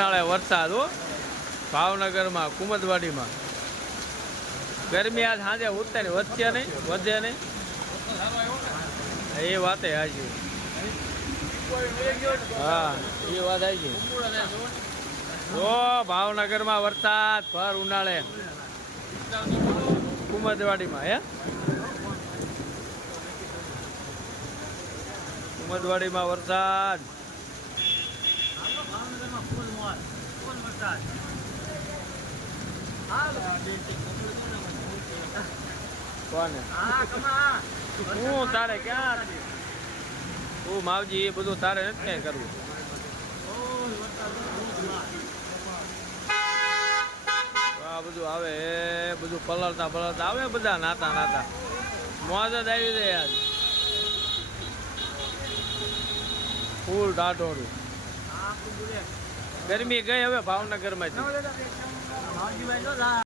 નાળે વરસાદ હો ભાવનગરમાં કુમદવાડીમાં ગરમી આજ સાંજે ઉઠતા ને વધશે નહીં વધે નહીં એ વાતે હાજી હા એ વાત આવી ગઈ જો ભાવનગરમાં વરસાદ ભર ઉનાળે કુમદવાડીમાં હે કુમદવાડીમાં વરસાદ કોને હું તારે ક્યાં તું માવજી એ બધું તારે નથી કઈ કરવું આ બધું આવે એ બધું પલળતા આવે બધા નાતા નાતા મોજ જ આવી જાય આજ ફૂલ ઢાઢોળું ગરમી ગઈ હવે ભાવનગરમાં